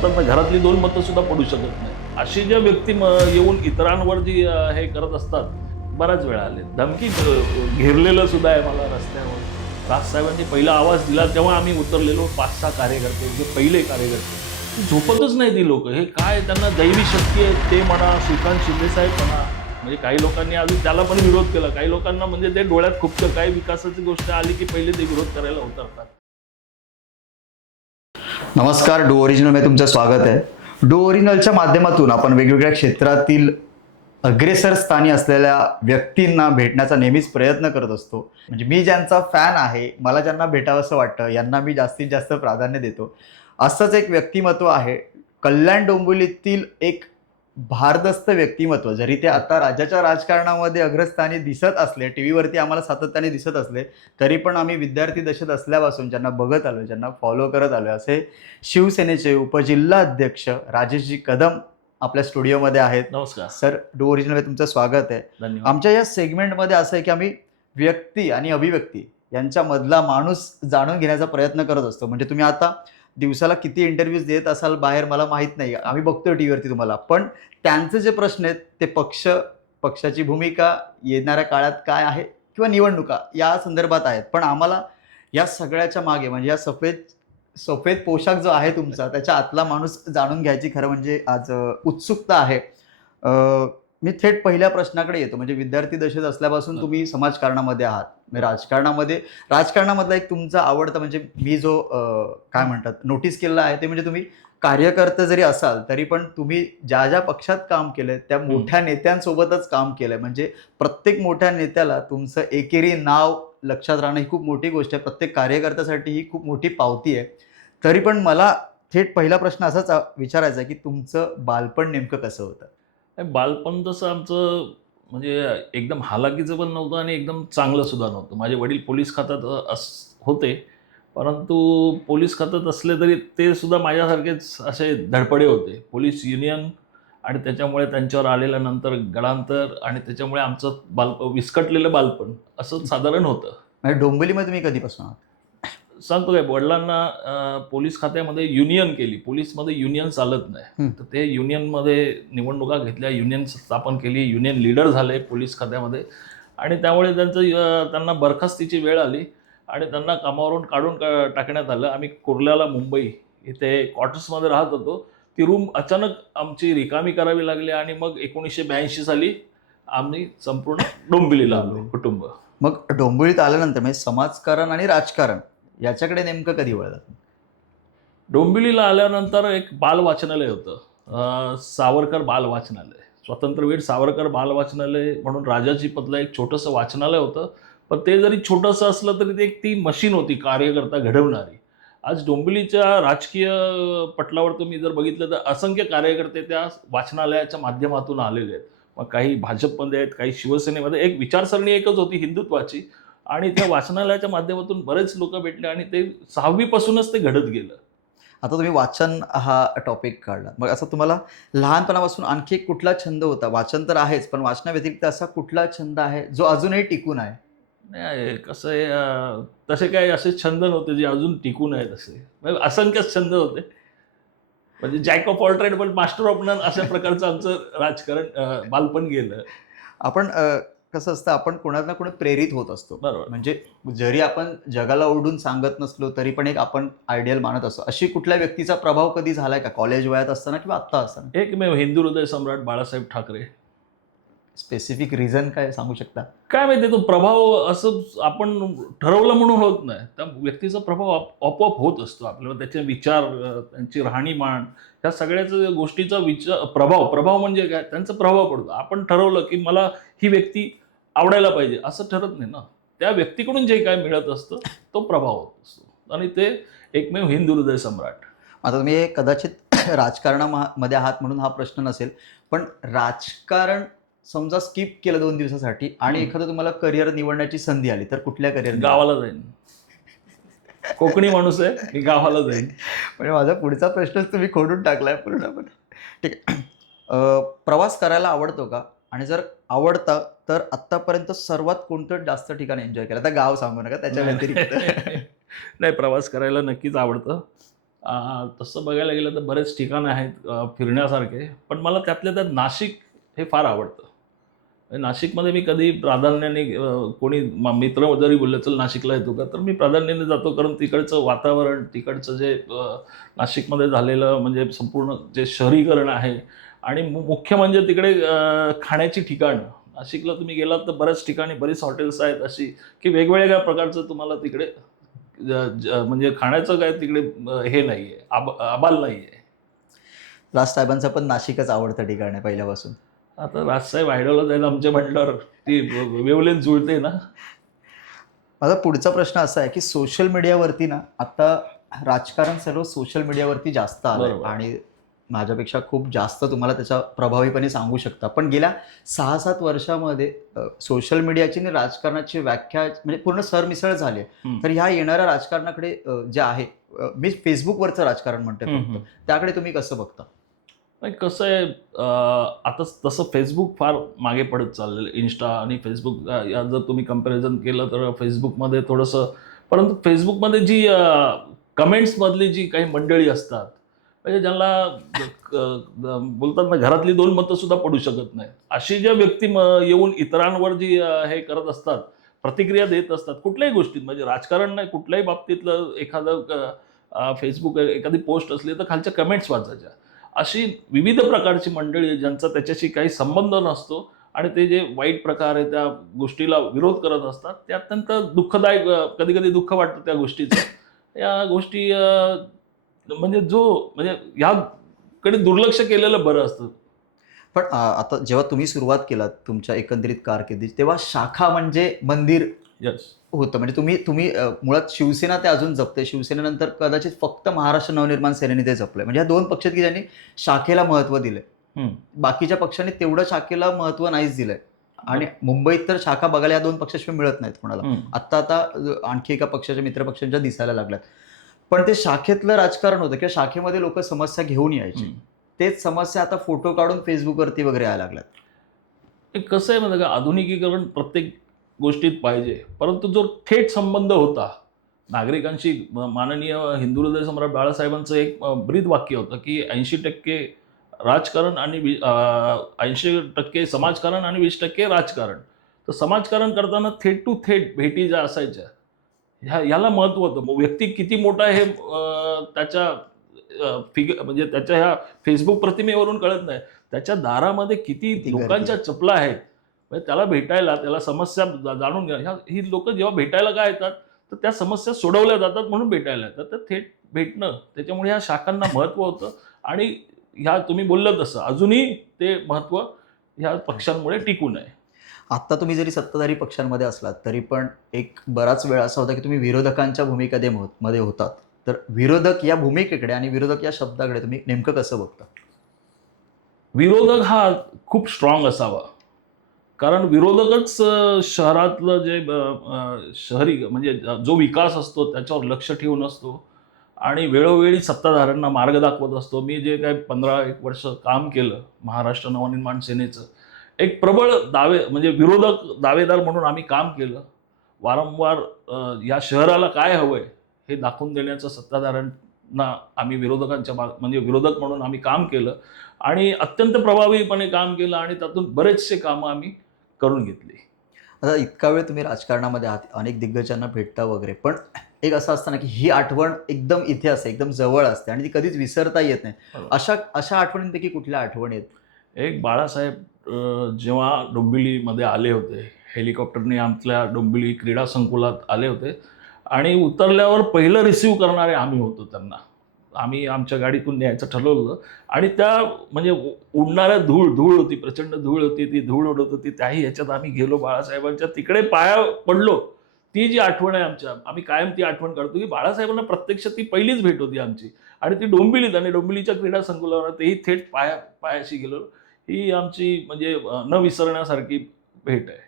म्हणतात घरातली दोन मतं सुद्धा पडू शकत नाही. अशी ज्या व्यक्ती म- येऊन इतरांवर जी हे करत असतात बऱ्याच वेळा आले. धमकी घेरलेलं सुद्धा आहे मला रस्त्यावर. राजसाहेबांनी पहिला आवाज दिला तेव्हा आम्ही उतरलेलो पाच सहा कार्यकर्ते जे पहिले कार्यकर्ते. झोपतच नाही ती लोक. हे काय त्यांना दैवी शक्ती आहे ते म्हणा श्रीकांत शिंदेसाहेब म्हणा म्हणजे काही लोकांनी अजून त्याला पण विरोध केला. काही लोकांना म्हणजे ते डोळ्यात खुपतं काही विकासाची गोष्ट आली की पहिले ते विरोध करायला उतरतात. नमस्कार डू ओरिजिनलमध्ये तुमचं स्वागत आहे. डू ओरिजिनलच्या माध्यमातून आपण वेगवेगळ्या क्षेत्रातील अग्रेसर स्थानी असलेल्या व्यक्तींना भेटण्याचा नेहमीच प्रयत्न करत असतो. म्हणजे मी ज्यांचा फॅन आहे मला ज्यांना भेटावंसं वाटतं यांना मी जास्तीत जास्त प्राधान्य देतो. असंच एक व्यक्तिमत्व आहे. कल्याण डोंबिवलीतील एक भारदस्त व्यक्तिमत्व. जरी ते आता राज्याच्या राजकारणामध्ये अग्रस्थानी दिसत असले टी व्हीवरती आम्हाला सातत्याने दिसत असले तरी पण आम्ही विद्यार्थी दशेत असल्यापासून ज्यांना बघत आलो ज्यांना फॉलो करत आलो असे शिवसेनेचे उपजिल्हा अध्यक्ष राजेशजी कदम आपल्या स्टुडिओमध्ये आहेत. नमस्कार. सर डो ओरिजिनलमध्ये तुमचं स्वागत आहे. धन्यवाद. आमच्या या सेगमेंटमध्ये असं आहे की आम्ही व्यक्ती आणि अभिव्यक्ती यांच्यामधला माणूस जाणून घेण्याचा प्रयत्न करत असतो. म्हणजे तुम्ही आता दिवसाला किती इंटरव्ह्यूज देत असाल बाहेर मला माहीत नाही. आम्ही बघतोय टी व्हीवरती तुम्हाला. पण त्यांचे जे प्रश्न आहेत ते पक्ष पक्षाची भूमिका येणाऱ्या काळात काय आहे किंवा निवडणुका या संदर्भात आहेत. पण आम्हाला या सगळ्याच्या मागे म्हणजे या सफेद सफेद पोशाख जो आहे तुमचा त्याच्या आतला माणूस जाणून घ्यायची खरं म्हणजे आज उत्सुकता आहे. मी थेट पहिल्या प्रश्नाकडे येतो. म्हणजे विद्यार्थी दशेत असल्यापासून तुम्ही समाजकारणामध्ये आहात. म्हणजे राजकारणामध्ये राजकारणामधला एक तुमचा आवडता म्हणजे मी जो काय म्हणतात नोटीस केलेला आहे ते म्हणजे तुम्ही कार्यकर्ते जरी असाल तरी पण तुम्ही ज्या ज्या पक्षात काम केलंय त्या मोठ्या नेत्यांसोबतच काम केलंय. म्हणजे प्रत्येक मोठ्या नेत्याला तुमचं एकेरी नाव लक्षात राहणं ही खूप मोठी गोष्ट आहे. प्रत्येक कार्यकर्त्यासाठी ही खूप मोठी पावती आहे. तरी पण मला थेट पहिला प्रश्न असाच विचारायचा आहे की तुमचं बालपण नेमकं कसं होतं? बालपण तसं आमचं म्हणजे एकदम हालाकीचं पण नव्हतं आणि एकदम चांगलं सुद्धा नव्हतं. माझे वडील पोलीस खात्यात अस होते. परंतु पोलीस खात्यात असले तरी ते सुद्धा माझ्यासारखेच असे धडपडे होते. पोलीस युनियन आणि त्याच्यामुळे त्यांच्यावर आलेल्यानंतर गडांतर आणि त्याच्यामुळे आमचं बालप विस्कटलेलं बालपण असं साधारण होतं. म्हणजे डोंबिवलीमध्ये तुम्ही कधीपासून आहात? सांगतो काय वडिलांना पोलीस खात्यामध्ये युनियन केली. पोलीसमध्ये युनियन चालत नाही. तर ते युनियनमध्ये निवडणुका घेतल्या युनियन स्थापन केली युनियन लीडर झाले पोलीस खात्यामध्ये. आणि त्यामुळे त्यांचं त्यांना बरखास्तीची वेळ आली आणि त्यांना कामावरून काढून का- टाकण्यात आलं. आम्ही कुर्ल्याला मुंबई इथे क्वार्टर्समध्ये राहत होतो. ती रूम अचानक आमची रिकामी करावी लागली आणि मग एकोणीसशे ब्याऐंशी साली आम्ही संपूर्ण डोंबिवलीला आलो कुटुंब. मग डोंबिवलीत आल्यानंतर म्हणजे समाजकारण आणि राजकारण याच्याकडे नेमकं कधी वळलं? डोंबिवलीला आल्यानंतर एक बाल वाचनालय होतं. सावरकर बाल वाचनालय. स्वातंत्र्यवीर सावरकर बाल वाचनालय म्हणून राजाची पदला एक छोटंसं वाचनालय होतं. पण ते जरी छोटंसं असलं तरी ते एक ती मशीन होती कार्यकर्ता घडवणारी. आज डोंबिवलीच्या राजकीय पटलावर तुम्ही जर बघितलं तर असंख्य कार्यकर्ते त्या वाचनालयाच्या माध्यमातून आलेले आहेत. मग काही भाजपमध्ये आहेत काही शिवसेनेमध्ये. एक विचारसरणी एकच होती हिंदुत्वाची. आणि त्या वाचनालयाच्या माध्यमातून बरेच लोक भेटले आणि ते सहावीपासूनच ते घडत गेलं. आता तुम्ही वाचन हा टॉपिक काढला. मग असं तुम्हाला लहानपणापासून आणखी एक कुठला छंद होता? वाचन तर आहेच पण वाचनाव्यतिरिक्त असा कुठला छंद आहे जो अजूनही टिकून आहे? नाही कसं आहे तसे काही असे छंद नव्हते जे अजून टिकून आहेत असे. म्हणजे असंख्य छंद होते. म्हणजे जॅक ऑफ ऑल ट्रेड पण मास्टर ऑफ नन अशा प्रकारचं आमचं राजकारण बालपण गेलं. आपण कसं असतं आपण कोणाला ना कोणी प्रेरित होत असतो. बरोबर. म्हणजे जरी आपण जगाला ओढून सांगत नसलो तरी पण एक आपण आयडियल मानत असतो. अशी कुठल्या व्यक्तीचा प्रभाव कधी झालाय का? कॉलेज वयात असताना किंवा आत्ता असताना? एकमेव हिंदू हृदय सम्राट बाळासाहेब ठाकरे. स्पेसिफिक रिझन काय सांगू शकता? काय माहिती तो प्रभाव असं आपण ठरवलं म्हणून होत नाही. त्या व्यक्तीचा प्रभाव आप- आपोआप होत असतो आपल्याला त्याचे विचार त्यांची राहणीमान ह्या सगळ्याच गोष्टीचा विचार प्रभाव प्रभाव म्हणजे काय? त्यांचा प्रभाव पडतो. आपण ठरवलं की मला ही व्यक्ती आवडायला पाहिजे असं ठरत नाही ना. त्या व्यक्तीकडून जे काय मिळत असतं तो प्रभाव होत असतो. आणि ते एकमेव हिंदू हृदय सम्राट. आता तुम्ही कदाचित राजकारणामध्ये आहात म्हणून हा प्रश्न नसेल पण राजकारण समजा स्किप केलं दोन दिवसासाठी आणि. एखादं तुम्हाला करिअर निवडण्याची संधी आली तर कुठल्या करिअर गावाला जाईन. कोकणी माणूस आहे मी गावाला जाईन. म्हणजे माझा पुढचा प्रश्नच तुम्ही खोडून टाकलाय पूर्णपणे. ठीक. आहे प्रवास करायला आवडतो का? आणि जर आवडता तर आतापर्यंत सर्वात कोणतं जास्त ठिकाण एन्जॉय केलं? आता गाव सांगू नका त्याच्या व्यतिरिक्त. नाही. प्रवास करायला नक्कीच आवडतं. तसं बघायला गेलं तर बरेच ठिकाणं आहेत फिरण्यासारखे. पण मला त्यातल्या त्यात नाशिक हे फार आवडतं. नाशिकमध्ये मी कधी प्राधान्याने कोणी मित्र जरी बोलले चल नाशिकला येतो का? तर मी प्राधान्याने जातो. कारण तिकडचं वातावरण तिकडचं जे नाशिकमध्ये झालेलं म्हणजे संपूर्ण जे शहरीकरण आहे आणि मुख्य म्हणजे तिकडे खाण्याची ठिकाणं. नाशिकला तुम्ही गेलात तर बऱ्याच ठिकाणी बरीच हॉटेल्स आहेत अशी की वेगवेगळ्या प्रकारचं तुम्हाला तिकडे म्हणजे खाण्याचं काय तिकडे हे नाही आहे आब आबाल नाही आहे राज साहेबांचं पण नाशिकच आवडतं ठिकाण आहे पहिल्यापासून. आता राजसाहेब आयडॉलच आहेत आमच्या म्हटल्यावर ती वेवलेन जुळते ना. माझा पुढचा प्रश्न असा आहे की सोशल मीडियावरती ना आता राजकारण सर्व सोशल मीडियावरती जास्त आलं. आणि माझ्यापेक्षा खूप जास्त तुम्हाला त्याचा प्रभावीपणे सांगू शकता. पण गेल्या सहा सात वर्षामध्ये सोशल मीडियाची आणि राजकारणाची व्याख्या म्हणजे पूर्ण सरमिसळ झाली. तर ह्या येणाऱ्या राजकारणाकडे जे आहे मी फेसबुकवरचं राजकारण म्हणते. त्याकडे तुम्ही कसं बघता? नाही कसं आहे आता तसं फेसबुक फार मागे पडत चाललेलं इन्स्टा आणि फेसबुक या जर तुम्ही कंपॅरिझन केलं तर फेसबुकमध्ये थोडंसं परंतु फेसबुकमध्ये जी कमेंट्समधली जी काही मंडळी असतात म्हणजे ज्यांना बोलतात ना घरातली दोन मतं सुद्धा पडू शकत नाही अशी ज्या व्यक्ती म- येऊन इतरांवर जी हे करत असतात प्रतिक्रिया देत असतात कुठल्याही गोष्टीत म्हणजे राजकारण नाही कुठल्याही बाबतीतलं एखादं फेसबुक एखादी पोस्ट असली तर खालच्या कमेंट्स वाचायच्या. अशी विविध प्रकारची मंडळी ज्यांचा त्याच्याशी काही संबंध नसतो आणि ते जे वाईट प्रकार आहे त्या गोष्टीला विरोध करत असतात ते अत्यंत दुःखदायक कधी कधी दुःख वाटतं त्या गोष्टीचं. या गोष्टी म्हणजे जो म्हणजे ह्याकडे दुर्लक्ष केलेलं बरं असतं. पण आता जेव्हा तुम्ही सुरुवात केलात तुमच्या एकंदरीत कारकिर्दीत तेव्हा शाखा म्हणजे मंदिर यस होतं. म्हणजे तुम्ही तुम्ही मुळात शिवसेना ते अजून जपते शिवसेनेनंतर कदाचित फक्त महाराष्ट्र नवनिर्माण सेनेने ते जपलंय. म्हणजे ह्या दोन पक्ष की ज्यांनी शाखेला महत्त्व दिलंय. बाकीच्या पक्षांनी तेवढं शाखेला महत्त्व नाहीच दिलंय. आणि मुंबईत तर शाखा बघायला या दोन पक्षाशिवाय मिळत नाहीत कोणाला. आत्ता आता आणखी एका पक्षाच्या मित्रपक्षांच्या दिसायला लागल्यात. पण ते शाखेतलं राजकारण होतं किंवा शाखेमध्ये लोक समस्या घेऊन यायची. तेच समस्या आता फोटो काढून फेसबुकवरती वगैरे यायला लागल्यात. कसं आहे माहिती का? आधुनिकीकरण प्रत्येक गोष्टीत पाहिजे. परंतु जो थेट संबंध होता नागरिकांशी माननीय हिंदू हृदय सम्राट बाळासाहेबांचं एक ब्रीद वाक्य होतं की ऐंशी टक्के राजकारण आणि ऐंशी टक्के समाजकारण आणि वीस टक्के राजकारण. तर समाजकारण करताना थेट टू थेट भेटी ज्या असायच्या ह्या ह्याला महत्त्व होतं. मग व्यक्ती किती मोठा आहे हे त्याच्या फिग म्हणजे त्याच्या ह्या फेसबुक प्रतिमेवरून कळत नाही. त्याच्या दारामध्ये किती. लोकांच्या चपला आहेत. म्हणजे त्याला भेटायला त्याला समस्या जाणून घ्या. ह्या ही लोक जेव्हा भेटायला काय येतात तर त्या समस्या सोडवल्या जातात म्हणून भेटायला येतात. तर थेट भेटणं त्याच्यामुळे ह्या शाखांना महत्त्व होतं. आणि ह्या तुम्ही बोललं तसं अजूनही ते महत्त्व ह्या पक्षांमुळे टिकून आहे. आत्ता तुम्ही जरी सत्ताधारी पक्षांमध्ये असलात तरी पण एक बराच वेळ असा होता की तुम्ही विरोधकांच्या भूमिकेमध्ये हो मध्ये होतात. तर विरोधक या भूमिकेकडे आणि विरोधक या शब्दाकडे तुम्ही नेमकं कसं बघता? विरोधक हा खूप स्ट्रॉंग असावा. कारण विरोधकच शहरातलं जे शहरी म्हणजे जो विकास असतो त्याच्यावर लक्ष ठेवून असतो आणि वेळोवेळी सत्ताधाऱ्यांना मार्ग दाखवत असतो. मी जे काय पंधरा एक वर्ष काम केलं महाराष्ट्र नवनिर्माण सेनेचं एक प्रबळ दावे म्हणजे विरोधक दावेदार म्हणून आम्ही काम केलं. वारंवार या शहराला काय हवं आहे हे दाखवून देण्याचं सत्ताधाऱ्यांना आम्ही विरोधकांच्या मा म्हणजे विरोधक म्हणून आम्ही काम केलं आणि अत्यंत प्रभावीपणे काम केलं आणि त्यातून बरेचसे कामं आम्ही करून घेतली. आता इतका वेळ तुम्ही राजकारणामध्ये आहात अनेक दिग्गजांना भेटता वगैरे पण एक असं असतं ना की ही आठवण एकदम इथे असते एकदम जवळ असते आणि ती कधीच विसरता येत नाही. अशा अशा आठवणींपैकी कुठल्या आठवणी आहेत? एक बाळासाहेब जेव्हा डोंबिवलीमध्ये आले होते हेलिकॉप्टरने आमच्या डोंबिवली क्रीडा संकुलात आले होते आणि उतरल्यावर पहिलं रिसीव करणारे आम्ही होतो त्यांना. आम्ही आमच्या गाडीतून न्यायचं ठरवलं होतं आणि त्या म्हणजे उडणाऱ्या धूळ धूळ होती प्रचंड धूळ होती ती धूळ उडत होती त्याही ह्याच्यात आम्ही गेलो बाळासाहेबांच्या तिकडे पाया पडलो. ती जी आठवण आहे आमच्या आम्ही कायम ती आठवण करतो की बाळासाहेबांना प्रत्यक्ष ती पहिलीच भेट होती आमची. आणि ती डोंबिवलीत आणि डोंबिवलीच्या क्रीडा संकुलावर तेही थेट पाया पायाशी गेलो. ही आमची म्हणजे न विसरण्यासारखी भेट आहे.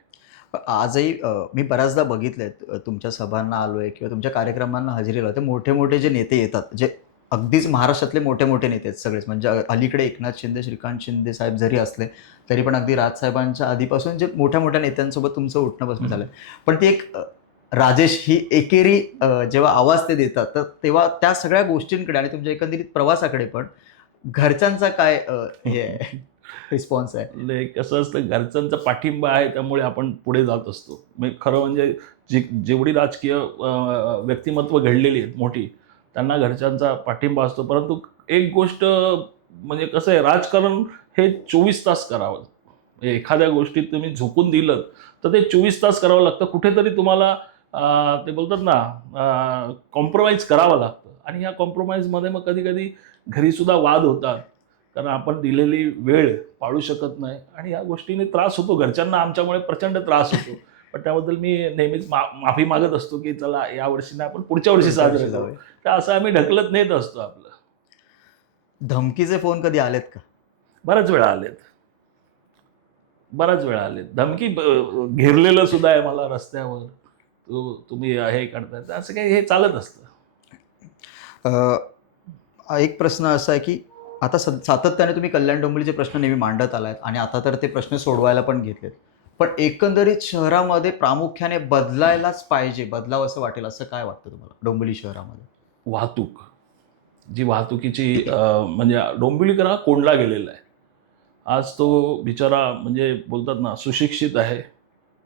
आजही मी बऱ्याचदा बघितले तुमच्या सभांना आलोय किंवा तुमच्या कार्यक्रमांना हजेरी लावते मोठे मोठे जे नेते येतात जे अगदीच महाराष्ट्रातले मोठे मोठे नेते आहेत सगळेच. म्हणजे अलीकडे एकनाथ शिंदे श्रीकांत शिंदे साहेब जरी असले तरी पण अगदी राजसाहेबांच्या आधीपासून जे मोठ्या मोठ्या नेत्यांसोबत तुमचं उठणं बसणं झालं पण ती एक राजेश ही एकेरी जेव्हा आवाज ते देतात तर तेव्हा त्या सगळ्या गोष्टींकडे आणि तुमच्या एकंदरीत प्रवासाकडे पण घरच्यांचा काय हे आहे? रिस्पॉन्स आहे. म्हणजे कसं असतं घरच्यांचा पाठिंबा आहे त्यामुळे आपण पुढे जात असतो. म्हणजे खरं म्हणजे जी जेवढी राजकीय व्यक्तिमत्व घडलेली आहेत मोठी त्यांना घरच्यांचा पाठिंबा असतो. परंतु एक गोष्ट म्हणजे कसं आहे राजकारण हे चोवीस तास करावं. म्हणजे एखाद्या गोष्टीत तुम्ही झोकून दिलं तर ते चोवीस तास करावं लागतं. कुठेतरी तुम्हाला ते बोलतात ना कॉम्प्रोमाइज करावं लागतं. आणि ह्या कॉम्प्रोमाइजमध्ये मग कधी कधी घरीसुद्धा वाद होतात. कारण आपण दिलेली वेळ पाळू शकत नाही आणि या गोष्टीने त्रास होतो. घरच्यांना आमच्यामुळे प्रचंड त्रास होतो. पण त्याबद्दल मी नेहमीच मा माफी मागत असतो की चला या वर्षी नाही आपण पुढच्या वर्षी साजरे करू तर असं आम्ही ढकलत नेत असतो आपलं. धमकीचे फोन कधी आलेत का? बऱ्याच वेळा आलेत. बऱ्याच वेळा आलेत. धमकी घेरलेलं सुद्धा आहे मला रस्त्यावर. तू तुम्ही हे करताय असं काही हे चालत असतं. एक प्रश्न असा आहे की आता स सातत्याने तुम्ही कल्याण डोंबिवलीचे प्रश्न नेहमी मांडत आलायत आणि आता तर ते प्रश्न सोडवायला पण घेतलेत. पण एकंदरीत शहरामध्ये प्रामुख्याने बदलायलाच पाहिजे बदलाव असं वाटेल असं काय वाटतं तुम्हाला डोंबिवली शहरामध्ये? वाहतूक. जी वाहतुकीची म्हणजे डोंबिवलीकर हा कोंडला गेलेला आहे. आज तो बिचारा म्हणजे बोलतात ना सुशिक्षित आहे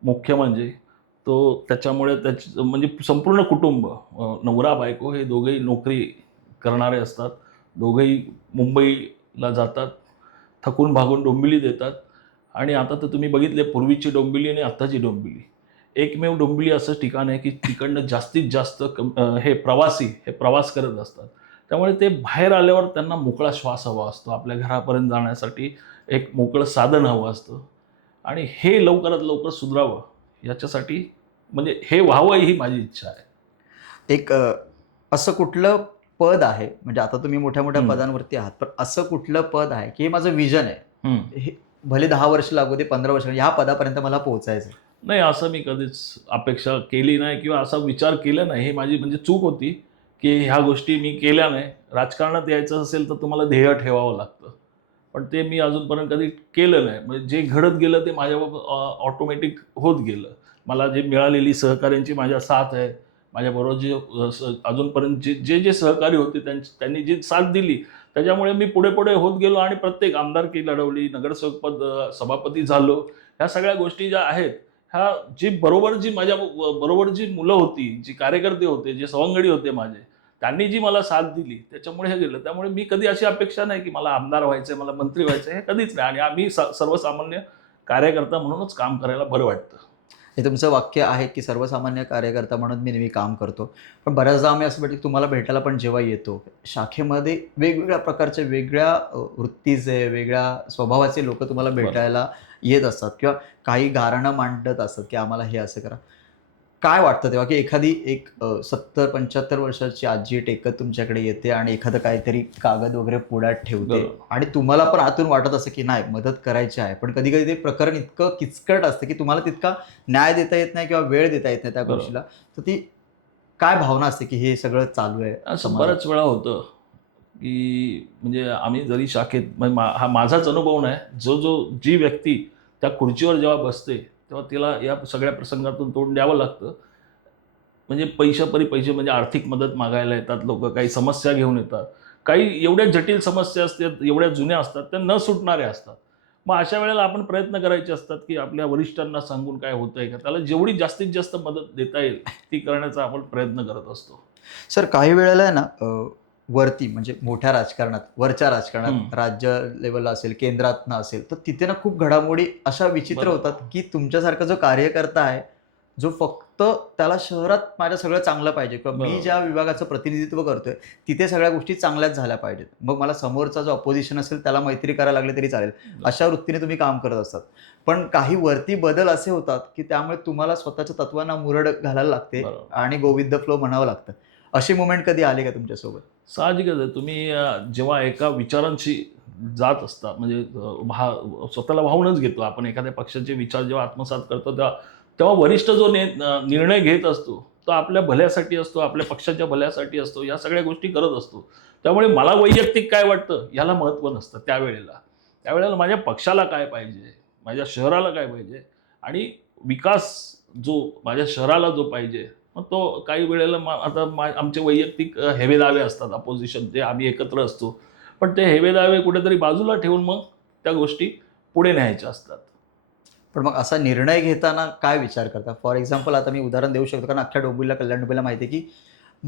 मुख्य म्हणजे. तो त्याच्यामुळे त्याच म्हणजे संपूर्ण कुटुंब नवरा बायको हे दोघेही नोकरी करणारे असतात. दोघंही मुंबईला जातात थकून भागून डोंबिवली देतात. आणि आता तर तुम्ही बघितले पूर्वीची डोंबिवली आणि आत्ताची डोंबिवली. एकमेव डोंबिवली असं ठिकाण आहे की तिकडनं जास्तीत जास्त कम हे प्रवासी हे प्रवास करत असतात. त्यामुळे ते बाहेर आल्यावर त्यांना मोकळा श्वास हवा असतो. आपल्या घरापर्यंत जाण्यासाठी एक मोकळं साधन हवं असतं. आणि हे लवकरात लवकर सुधारावं याच्यासाठी म्हणजे हे व्हावं ही माझी इच्छा आहे. एक असं कुठलं पद आहे. म्हणजे आता तुम्ही मोठ्या मोठ्या. पदांवरती आहात. पण असं कुठलं पद आहे की हे माझं विजन आहे. हे भले दहा वर्ष लागू दे पंधरा वर्ष ह्या पदापर्यंत मला पोहोचायचं. नाही असं मी कधीच अपेक्षा केली नाही किंवा असा विचार केला नाही. हे माझी म्हणजे चूक होती की ह्या गोष्टी मी केल्या नाही. राजकारणात यायचं असेल तर तुम्हाला ध्येय ठेवावं लागतं. पण ते मी अजूनपर्यंत कधी केलं नाही. म्हणजे जे घडत गेलं ते माझ्याबाबत ऑटोमॅटिक होत गेलं. मला जे मिळालेली सहकाऱ्यांची माझ्या साथ आहे माझ्याबरोबर जे अजूनपर्यंत जे जे जे सहकारी होते त्यांची त्यांनी जी साथ दिली त्याच्यामुळे मी पुढे पुढे होत गेलो आणि प्रत्येक आमदारकी लढवली नगरसेवक पद सभापती झालो. ह्या सगळ्या गोष्टी ज्या आहेत ह्या जी बरोबर जी माझ्या बरोबर जी मुलं होती जी कार्यकर्ते होते जे सवंगडी होते माझे त्यांनी जी मला साथ दिली त्याच्यामुळे हे गेलं. त्यामुळे मी कधी अशी अपेक्षा नाही की मला आमदार व्हायचं आहे मला मंत्री व्हायचं आहे हे कधीच नाही. आणि आम्ही स- सर्वसामान्य कार्यकर्ता म्हणूनच काम करायला बरं वाटतं. हे तुमचं वाक्य आहे की सर्वसामान्य कार्यकर्ता म्हणून मी नेहमी काम करतो. पण बऱ्याचदा आम्ही असं भेटतो तुम्हाला भेटायला पण जेव्हा येतो शाखेमध्ये वेगवेगळ्या प्रकारचे वेगळ्या वृत्तीचे वेगळ्या स्वभावाचे लोक तुम्हाला भेटायला येत असतात किंवा काही गारणं मांडत असतात की आम्हाला हे असं करा. काय वाटतं तेव्हा की एखादी एक सत्तर पंच्याहत्तर वर्षाची आजी टेकत तुमच्याकडे येते आणि एखादं काहीतरी कागद वगैरे पुढ्यात ठेवते. आणि तुम्हाला पण आतून वाटत असं की नाही मदत करायची आहे पण कधी कधी ते प्रकरण इतकं किचकट असतं की तुम्हाला तितका न्याय देता येत नाही किंवा वेळ देता येत नाही त्या. गोष्टीला तर ती काय भावना असते की हे सगळं चालू आहे असं? बऱ्याच वेळा होतं की म्हणजे आम्ही जरी शाखेत म्हणजे हा माझाच अनुभव नाही जो जो जी व्यक्ती त्या खुर्चीवर जेव्हा बसते तेव्हा तिला या सगळ्या प्रसंगातून तोंड द्यावं लागतं. म्हणजे पैशापरी पैसे म्हणजे आर्थिक मदत मागायला येतात लोक काही समस्या घेऊन येतात. काही एवढ्या जटिल समस्या असतात एवढ्या जुन्या असतात त्या न सुटणाऱ्या असतात. मग अशा वेळेला आपण प्रयत्न करायचे असतात की आपल्या वरिष्ठांना सांगून काय होतं आहे का? त्याला जेवढी जास्तीत जास्त मदत देता येईल ती करण्याचा आपण प्रयत्न करत असतो. सर काही वेळेला आहे ना वरती म्हणजे मोठ्या राजकारणात वरच्या राजकारणात. राज्य लेवलला असेल केंद्रात असेल तर तिथे ना खूप घडामोडी अशा विचित्र. होतात की तुमच्यासारखा जो कार्यकर्ता आहे जो फक्त त्याला शहरात माझ्या सगळं चांगलं पाहिजे किंवा मी. ज्या विभागाचं प्रतिनिधित्व करतोय तिथे सगळ्या गोष्टी चांगल्याच झाल्या पाहिजेत मग मला समोरचा जो अपोजिशन असेल त्याला मैत्री करायला लागली तरी चालेल अशा वृत्तीने तुम्ही काम करत असतात पण काही वरती बदल असे होतात की त्यामुळे तुम्हाला स्वतःच्या तत्वांना मुरड घालायला लागते. आणि गो विथ द फ्लो म्हणावं लागतं अशी मुवमेंट कधी आले का तुमच्यासोबत? साहजिकच आहे. तुम्ही जेव्हा एका विचारांशी जात असता म्हणजे भा स्वतःला वाहूनच घेतो. आपण एखाद्या पक्षाचे विचार जेव्हा आत्मसात करतो तेव्हा तेव्हा वरिष्ठ जो ने निर्णय घेत असतो तो आपल्या भल्यासाठी असतो आपल्या पक्षाच्या भल्यासाठी असतो या सगळ्या गोष्टी करत असतो. त्यामुळे मला वैयक्तिक काय वाटतं याला महत्त्व नसतं त्यावेळेला. त्यावेळेला माझ्या पक्षाला काय पाहिजे माझ्या शहराला काय पाहिजे आणि विकास जो माझ्या शहराला जो पाहिजे मग तो काही वेळेला मा- आता मा- आमचे वैयक्तिक हेवेदावे असतात अपोजिशन जे आम्ही एकत्र असतो. पण ते हेवेदावे कुठेतरी बाजूला ठेवून मग त्या गोष्टी पुढे न्यायच्या असतात. पण मग असा निर्णय घेताना काय विचार करता? फॉर एक्झाम्पल आता मी उदाहरण देऊ शकतो कारण अख्ख्या डोंबिवलीला कल्याण डोंबिवलीला माहिती आहे की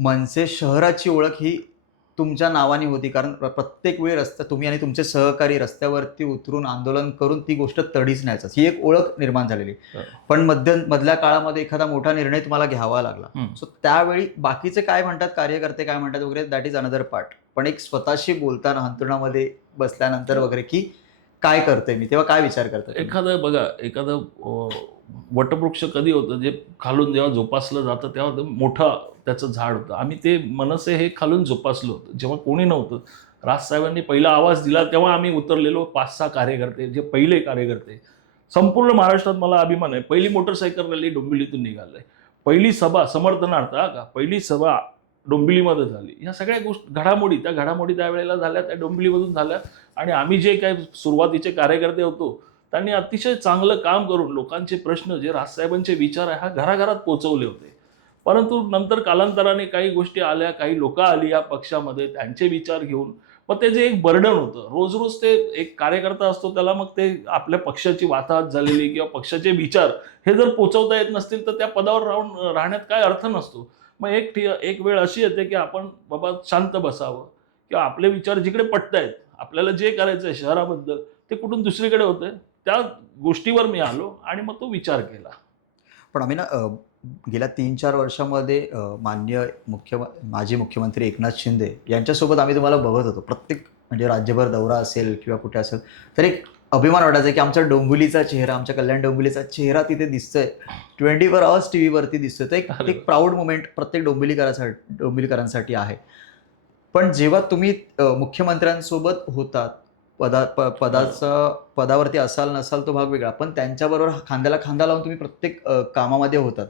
मनसे शहराची ओळख ही तुमच्या नावाने होती. कारण प्र- प्रत्येक वेळ रस्ता तुम्ही आणि तुमचे सहकारी रस्त्यावरती उतरून आंदोलन करून ती गोष्ट तडीच न्यायचं. ही एक ओळख निर्माण झालेली. पण मध्य मधल्या काळामध्ये एखादा मोठा निर्णय तुम्हाला घ्यावा लागला. सो त्यावेळी बाकीचे काय म्हणतात? कार्यकर्ते काय म्हणतात? वगैरे दॅट इज अनदर पार्ट. पण एक स्वतःशी बोलताना हंतरुणामध्ये बसल्यानंतर वगैरे की काय करतोय मी? तेव्हा काय विचार करतोय एखादं बघा एखादं वटवृक्ष कधी होतं? जे खालून जेव्हा जोपासलं जातं तेव्हा ते मोठं त्याचं झाड होतं. आम्ही ते मनसे हे खालून जोपासलं होतं. जेव्हा कोणी नव्हतं राजसाहेबांनी पहिला आवाज दिला तेव्हा आम्ही उतरलेलो पाच सहा कार्यकर्ते जे पहिले कार्यकर्ते. संपूर्ण महाराष्ट्रात मला अभिमान आहे. पहिली मोटरसायकल रॅली डोंबिवलीतून आहे पहिली सभा समर्थनार्थ हा का? पहिली सभा डोंबिवलीमध्ये झाली. ह्या सगळ्या गोष्टी घडामोडी त्या घडामोडी त्यावेळेला झाल्या त्या डोंबिवलीमधून झाल्या. आणि आम्ही जे काही सुरुवातीचे कार्यकर्ते होतो त्यांनी अतिशय चांगलं काम करून लोकांचे प्रश्न जे राजसाहेबांचे विचार आहे हा घराघरात पोचवले होते. परंतु नंतर कालांतराने काही गोष्टी आल्या काही लोक आली या पक्षामध्ये त्यांचे विचार घेऊन. मग ते जे एक बर्डन होतं रोज रोज ते एक कार्यकर्ता असतो त्याला मग ते आपल्या पक्षाची वाताहत झालेली किंवा पक्षाचे विचार हे जर पोचवता येत नसतील तर त्या पदावर राहून राहण्यात काय अर्थ नसतो. मग एक ठि- एक वेळ अशी येते की आपण बाबा शांत बसावं किंवा आपले विचार जिकडे पटतायत आपल्याला जे करायचं आहे शहराबद्दल ते कुठून दुसरीकडे होते त्या गोष्टीवर मी आलो आणि मग तो विचार केला. पण आम्ही ना गेल्या तीन चार वर्षामध्ये मान्य मुख्य माजी मुख्यमंत्री एकनाथ शिंदे यांच्यासोबत आम्ही तुम्हाला बघत होतो. प्रत्येक म्हणजे राज्यभर दौरा असेल किंवा कुठे असेल तर एक अभिमान वाटायचा की आमच्या डोंबिवलीचा चेहरा आमच्या कल्याण डोंबिवलीचा चेहरा तिथे दिसतोय. ट्वेंटी फोर आवर्स टी व्हीवरती दिसतोय. तर एक एक प्राऊड मुमेंट प्रत्येक डोंबिवलीकरांसाठी डोंबिवलीकरांसाठी आहे. पण जेव्हा तुम्ही मुख्यमंत्र्यांसोबत होतात पदा प पदाचा पदावरती असाल नसाल तो भाग वेगळा. पण त्यांच्याबरोबर खांद्याला खांदा लावून तुम्ही प्रत्येक कामामध्ये होतात.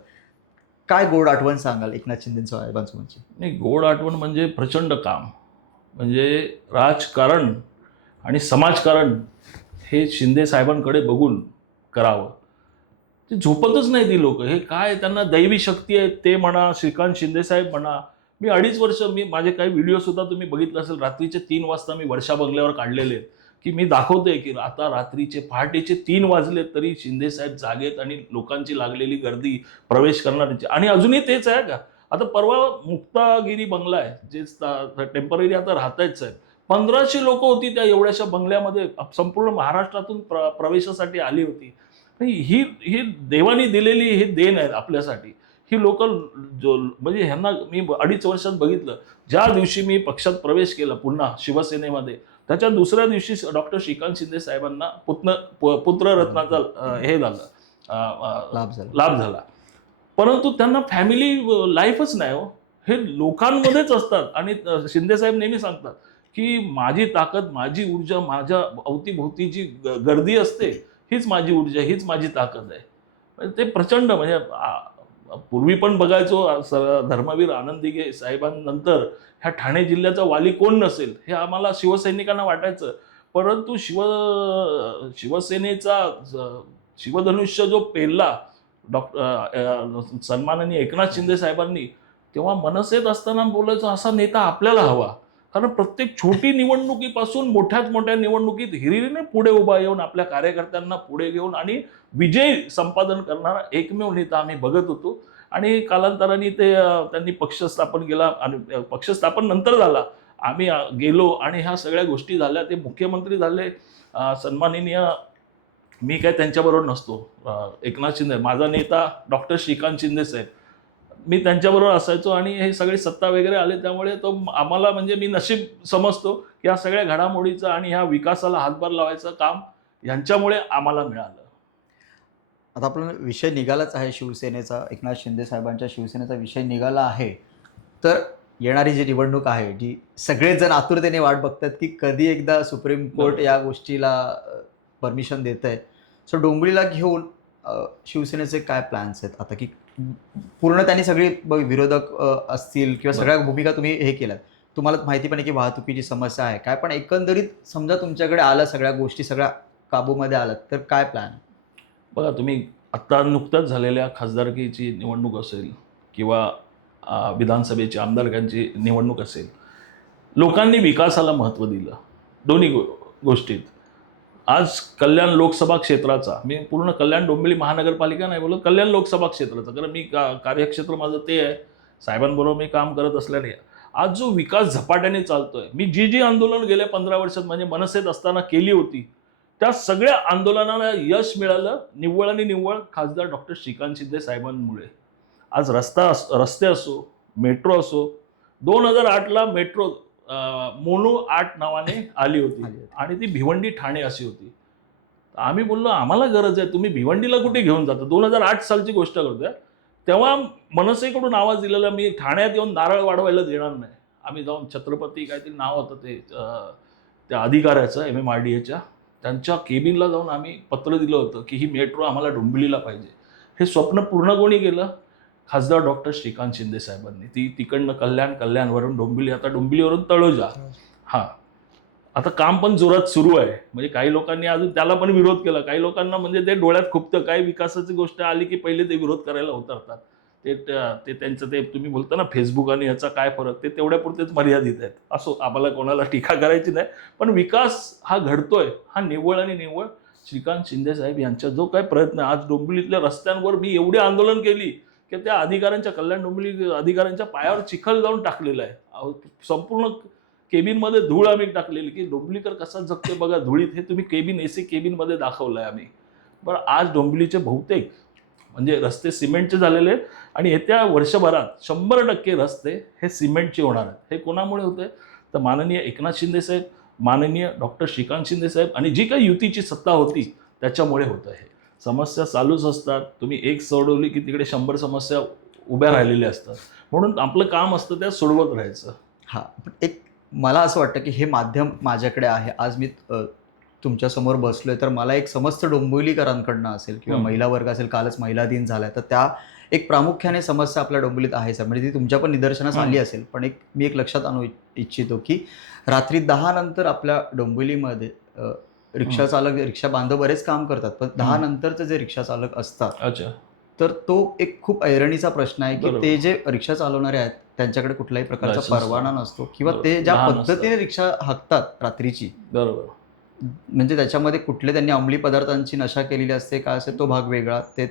काय गोड आठवण सांगाल एकनाथ शिंदे साहेबांसोबतची? नाही गोड आठवण म्हणजे प्रचंड काम. म्हणजे राजकारण आणि समाजकारण हे शिंदे साहेबांकडे बघून करावं. ते झोपतच नाही ती लोक. हे काय त्यांना दैवी शक्ती आहे ते म्हणा श्रीकांत शिंदे साहेब म्हणा. मी अडीच वर्ष मी माझे काही व्हिडिओ सुद्धा तुम्ही बघितलं असेल रात्रीचे तीन वाजता मी वर्षा बंगल्यावर काढलेले आहेत. की मी दाखवतोय की आता रात्रीचे पहाटेचे तीन वाजले तरी शिंदे साहेब जागेत आणि लोकांची लागलेली गर्दी प्रवेश करणाऱ्यांची. आणि अजूनही तेच आहे का? आता परवा मुक्तागिरी बंगला आहे जे टेंपररी आता राहतायच आहे. पंधराशे लोक होती त्या एवढ्याशा बंगल्यामध्ये संपूर्ण महाराष्ट्रातून प्र प्रवेशासाठी आली होती. ही ही देवानी दिलेली हे देण आहे आपल्यासाठी. ही लोक जो म्हणजे ह्यांना मी अडीच वर्षात बघितलं. ज्या दिवशी मी पक्षात प्रवेश केला पुन्हा शिवसेनेमध्ये त्याच्या दुसऱ्या दिवशी डॉक्टर श्रीकांत शिंदे साहेबांना पुत्र पुत्ररत्नाचा हे झालं. लाभ झाला. लाभ झाला. परंतु त्यांना फॅमिली लाईफच नाही हो. हे लोकांमध्येच असतात. आणि अ, शिंदेसाहेब नेहमी सांगतात की माझी ताकद माझी ऊर्जा माझ्या अवतीभोवती जी गर्दी असते हीच माझी ऊर्जा हीच माझी ताकद आहे. ते प्रचंड म्हणजे पूर्वी पण बघायचो धर्मवीर आनंदिगे साहेबांनंतर ह्या ठाणे जिल्ह्याचा वाली कोण नसेल? हे आम्हाला शिवसैनिकांना वाटायचं. परंतु शिव शिवसेनेचा शिवधनुष्य जो पेरला डॉक्टर सन्माननीय एकनाथ शिंदे साहेबांनी तेव्हा मनसेत असताना बोलायचं असा नेता आपल्याला हवा. कारण प्रत्येक छोटी निवडणुकीपासून मोठ्यात मोठ्या निवडणुकीत हिरिरीने पुढे उभा येऊन आपल्या कार्यकर्त्यांना पुढे घेऊन आणि विजय संपादन करणारा एकमेव नेता आम्ही बघत होतो. आणि कालांतराने ते त्यांनी पक्ष स्थापन केला आणि पक्ष स्थापन नंतर झाला. आम्ही गेलो आणि ह्या सगळ्या गोष्टी झाल्या. ते मुख्यमंत्री झाले. सन्माननीय मी काय त्यांच्याबरोबर नसतो. एकनाथ शिंदे माझा नेता डॉक्टर श्रीकांत शिंदे साहेब. मी त्यांच्याबरोबर असायचो आणि हे सगळे सत्ता वगैरे आले. त्यामुळे तो आम्हाला म्हणजे मी नशीब समजतो की या सगळ्या घडामोडीचं आणि ह्या विकासाला हातभार लावायचं काम यांच्यामुळे आम्हाला मिळालं. आता आपण विषय निघालाच आहे शिवसेनेचा. एकनाथ शिंदे साहेबांच्या शिवसेनेचा विषय निघाला आहे. तर येणारी जी निवडणूक आहे जी सगळेच जण आतुरतेने वाट बघतात की कधी एकदा सुप्रीम कोर्ट. या गोष्टीला परमिशन देत आहे सो डोंबिवलीला घेऊन शिवसेनेचे काय प्लॅन्स आहेत? आता की पूर्ण त्यांनी सगळी विरोधक असतील किंवा सगळ्या भूमिका तुम्ही हे केल्यात. तुम्हाला माहिती पण आहे की वाहतुकीची समस्या आहे. काय पण एकंदरीत समजा तुमच्याकडे आलं सगळ्या गोष्टी सगळ्या काबूमध्ये आल्यात तर काय प्लॅन बघा तुम्ही आत्ता नुकत्याच झालेल्या खासदारकीची निवडणूक असेल किंवा विधानसभेची आमदारकांची निवडणूक असेल लोकांनी विकासाला महत्त्व दिलं. दोन्ही गो गोष्टीत. आज कल्याण लोकसभा क्षेत्राचा मी पूर्ण कल्याण डोंबिवली महानगरपालिका नाही बोलत कल्याण लोकसभा क्षेत्राचा कारण मी का कार्यक्षेत्र माझं ते आहे. साहेबांबरोबर मी काम करत असल्याने. आज जो विकास झपाट्याने चालतो आहे मी जी जी आंदोलन गेल्या पंधरा वर्षात म्हणजे मनसेत असताना केली होती त्या सगळ्या आंदोलनाला यश मिळालं. निव्वळ आणि निव्वळ खासदार डॉक्टर श्रीकांत शिंदे साहेबांमुळे. आज रस्ता अस रस्ते असो मेट्रो असो दोन हजार आठला मेट्रो मोनू आठ नावाने आली होती. आणि ती भिवंडी ठाणे अशी होती. आम्ही बोललो आम्हाला गरज आहे तुम्ही भिवंडीला कुठे घेऊन जाता? दोन हजार आठ सालची गोष्ट करतोय. तेव्हा मनसेकडून आवाज दिलेला मी ठाण्यात येऊन नारळ वाढवायला देणार नाही. आम्ही जाऊन छत्रपती काहीतरी नाव होतं ते त्या अधिकाऱ्याचं एम. एम. आर. डी. एच्या त्यांच्या केबिनला जाऊन आम्ही पत्र दिलं होतं की ही मेट्रो आम्हाला डोंबिवलीला पाहिजे. हे स्वप्न पूर्ण कोणी केलं? खासदार डॉक्टर श्रीकांत शिंदे साहेबांनी. ती तिकडनं कल्याण कल्याणवरून डोंबिवली आता डोंबिवलीवरून तळोजा. हा. आता काम पण जोरात सुरू आहे. म्हणजे काही लोकांनी अजून त्याला पण विरोध केला. काही लोकांना म्हणजे ते डोळ्यात खुपतं. काही विकासाची गोष्ट आली की पहिले ते विरोध करायला उतरतात. ते ते त्यांचं ते तुम्ही बोलता ना फेसबुक आणि याचा काय फरक? ते तेवढ्यापुरतेच मर्यादित आहेत. असो आम्हाला कोणाला टीका करायची नाही. पण विकास हा घडतोय. हा निव्वळ आणि निव्वळ. श्रीकांत शिंदे साहेब यांचा जो काय प्रयत्न आहे आज डोंबिवलीतल्या रस्त्यांवर मी एवढी आंदोलन केली की त्या अधिकाऱ्यांच्या कल्याण डोंबिवली अधिकाऱ्यांच्या पायावर चिखल जाऊन टाकलेला आहे. अहो, संपूर्ण केबिनमध्ये धूळ आम्ही टाकलेली की डोंबिवलीकर कसा जगते बघा धुळीत हे तुम्ही केबिन ए सी केबिनमध्ये दाखवलं आहे आम्ही. बरं आज डोंबिवलीचे बहुतेक म्हणजे रस्ते सिमेंटचे झालेले आहेत आणि येत्या वर्षभरात शंभर टक्के रस्ते हे सिमेंटचे होणार आहेत. हे कोणामुळे होते तर माननीय एकनाथ शिंदे साहेब माननीय डॉक्टर श्रीकांत शिंदे साहेब आणि जी काही युतीची सत्ता होती त्याच्यामुळे होतं हे. समस्या चालूच असतात. तुम्ही एक सोडवली की तिकडे शंभर समस्या उभ्या राहिलेल्या असतात. म्हणून आपलं काम असतं त्या सोडवत राहायचं. हां एक मला असं वाटतं की हे माध्यम माझ्याकडे आहे. आज मी तुमच्यासमोर बसलोय तर मला एक समस्त डोंबिवलीकरांकडनं असेल किंवा. महिला वर्ग असेल कालच महिला दिन झालाय तर त्या एक प्रामुख्याने समस्या आपल्या डोंबिवलीत आहे सर म्हणजे ती तुमच्या पण निदर्शनास. आली असेल पण एक मी एक लक्षात आणू इच- इच्छितो की रात्री दहा नंतर आपल्या डोंबिवलीमध्ये रिक्षा चालक रिक्षा बांधव बरेच काम करतात पण दहा. नंतरचे जे रिक्षा चालक असतात अच्छा तर तो एक खूप ऐरणीचा प्रश्न आहे की. ते जे रिक्षा चालवणारे आहेत त्यांच्याकडे कुठल्याही प्रकारचा परवाना नसतो किंवा. ते ज्या पद्धतीने. रिक्षा हाकतात रात्रीची बरोबर म्हणजे त्याच्यामध्ये कुठले त्यांनी अंमली पदार्थांची नशा केलेली असते का असे तो भाग वेगळा ते.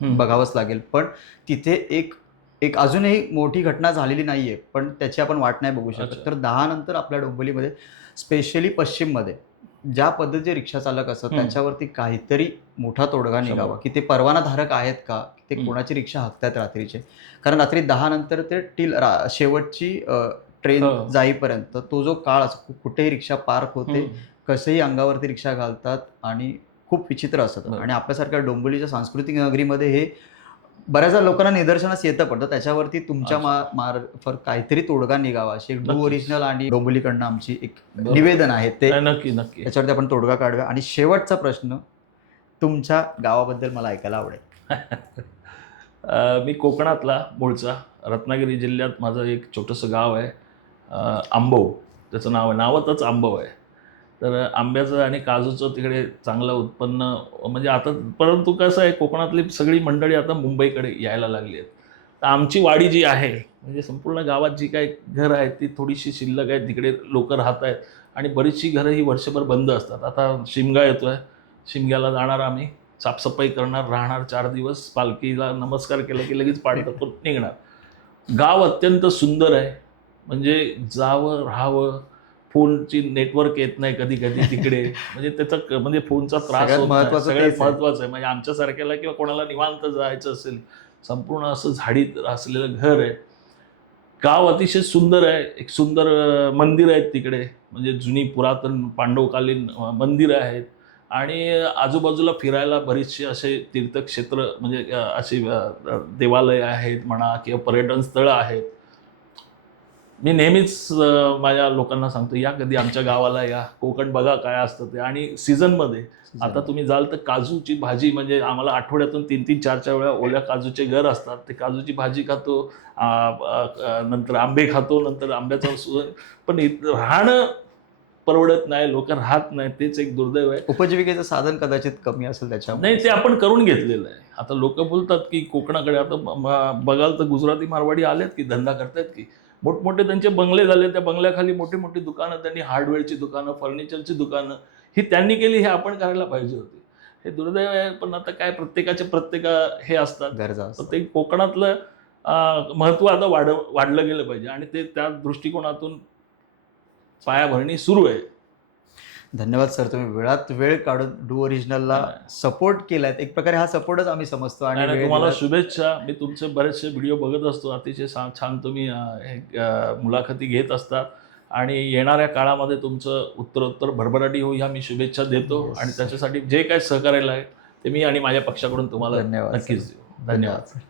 बघावंच लागेल पण तिथे एक एक अजूनही मोठी घटना झालेली नाहीये पण त्याची आपण वाट नाही बघू शकत. तर दहा नंतर आपल्या डोंबिवलीमध्ये स्पेशली पश्चिममध्ये ज्या पद्धतीचे रिक्षा चालक असतात. त्याच्यावरती काहीतरी मोठा तोडगा. निघावा की ते परवानाधारक आहेत का की ते. कोणाची रिक्षा हाकतात रात्रीचे कारण रात्री दहा नंतर ते टील शेवटची ट्रेन हो. जाईपर्यंत तो जो काळ असतो कुठेही रिक्षा पार्क होते. कसेही अंगावरती रिक्षा घालतात आणि खूप विचित्र असतं. बरोबर. आणि आपल्यासारख्या डोंबिवलीच्या सांस्कृतिक नगरीमध्ये हे बऱ्याचदा लोकांना निदर्शनास येतं पण तर त्याच्यावरती तुमच्या. मा- मार्फत काहीतरी तोडगा निघावा अशी एक डू. ओरिजिनल आणि डोंबिवलीकडनं आमची एक. निवेदन आहे ते. नक्की नक्की. त्याच्यावरती आपण तोडगा काढूया. आणि शेवटचा प्रश्न तुमच्या गावाबद्दल मला ऐकायला आवडेल. मी कोकणातला मूळचा. रत्नागिरी जिल्ह्यात माझं एक छोटंसं गाव आहे. आंबव. त्याचं नाव आहे. नावातच आंबव आहे. तर आंब्याचं आणि काजूचं तिकडे चांगलं उत्पन्न म्हणजे आता परंतु कसं आहे कोकणातली सगळी मंडळी आता मुंबईकडे यायला लागली आहेत. तर आमची वाडी जी आहे म्हणजे संपूर्ण गावात जी काही घरं आहेत ती थोडीशी शिल्लक आहेत तिकडे लोक राहत आहेत आणि बरीचशी घरं ही वर्षभर बंद असतात. आता शिमगा येतो आहे शिमग्याला जाणार आम्ही. साफसफाई करणार राहणार चार दिवस. पालखीला नमस्कार केला की लगेच पाडतं निघणार. गाव अत्यंत सुंदर आहे. म्हणजे जावं राहावं फोनची नेटवर्क येत नाही कधी कधी तिकडे. म्हणजे त्याचा म्हणजे फोनचा त्रास आहे. महत्वाचं आहे. म्हणजे आमच्यासारख्याला किंवा कोणाला निवांत जायचं असेल संपूर्ण असं झाडीत असलेलं घर आहे. गाव अतिशय सुंदर आहे. एक सुंदर मंदिर आहेत तिकडे. म्हणजे जुनी पुरातन पांडवकालीन मंदिरं आहेत. आणि आजूबाजूला फिरायला बरीचशी असे तीर्थक्षेत्र म्हणजे अं, अशी अं, देवालय आहेत म्हणा किंवा पर्यटन स्थळं आहेत. मी नेहमीच माझ्या लोकांना सांगतो या कधी आमच्या गावाला या कोकण बघा काय असतं ते. आणि सीझनमध्ये आता तुम्ही जाल तर काजूची भाजी म्हणजे आम्हाला आठवड्यातून तीन तीन चार चार वेळा ओल्या काजूचे घर असतात. ते काजूची भाजी खातो नंतर आंबे खातो नंतर आंब्याचा सु पण इत- राहणं परवडत नाही लोक राहत नाही तेच एक दुर्दैव आहे. उपजीविकेचं साधन कदाचित कमी असेल त्याच्यामुळे. नाही ते आपण करून घेतलेलं आहे. आता लोक बोलतात की कोकणाकडे आता बघाल तर गुजराती मारवाडी आलेत की धंदा करतायत की. मोठमोठे त्यांचे बंगले झाले त्या बंगल्याखाली मोठी मोठी दुकानं त्यांनी हार्डवेअरची दुकानं फर्निचरची दुकां ही त्यांनी केली हे आपण करायला पाहिजे होती. हे दुर्दैव आहे पण आता काय प्रत्येकाचे प्रत्येक हे असतात. गरजा. ते कोकणातलं महत्त्व आता वाढ वाढलं गेलं पाहिजे आणि ते त्या दृष्टिकोनातून पायाभरणी सुरू आहे. धन्यवाद सर तुम्ही वेळात वेळ काढून डू ओरिजिनलला. सपोर्ट केलाय एक प्रकारे हा सपोर्टच आम्ही समजतो आणि तुम्हाला. शुभेच्छा मी तुमचे बरेचसे व्हिडिओ बघत असतो अतिशय छान तुम्ही मुलाखती घेत असतात आणि येणाऱ्या काळामध्ये तुमचं उत्तरोत्तर भरभराटी होई ह्या मी शुभेच्छा देतो. आणि त्याच्यासाठी जे काय सहकार्याला आहे ते मी आणि माझ्या पक्षाकडून तुम्हाला धन्यवाद नक्कीच सर. देऊ धन्यवाद धन्यवाद